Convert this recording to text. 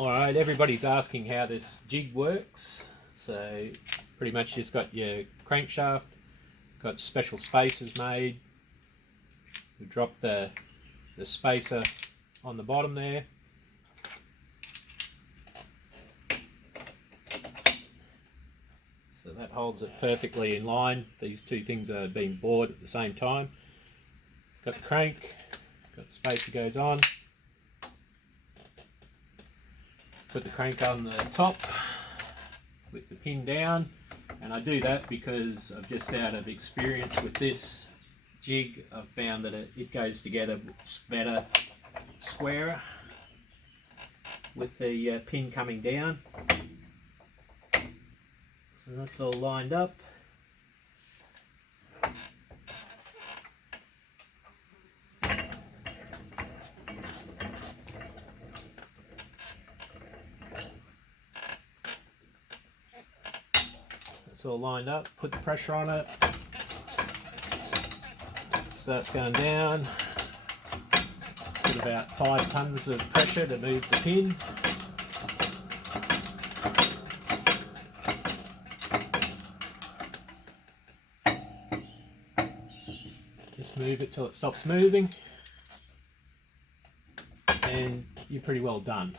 Alright, everybody's asking how this jig works. So pretty much just got your crankshaft, got special spacers made. We drop the spacer on the bottom there. So that holds it perfectly in line. These two things are being bored at the same time. Got the crank, got the spacer goes on. Put the crank on the top with the pin down, and I do that because I've just out of experience with this jig, I've found that it goes together better, squarer, with the pin coming down. So that's all lined up. It's all lined up, put the pressure on it, starts going down. It's got about 5 tons of pressure to move the pin. Just move it till it stops moving and you're pretty well done.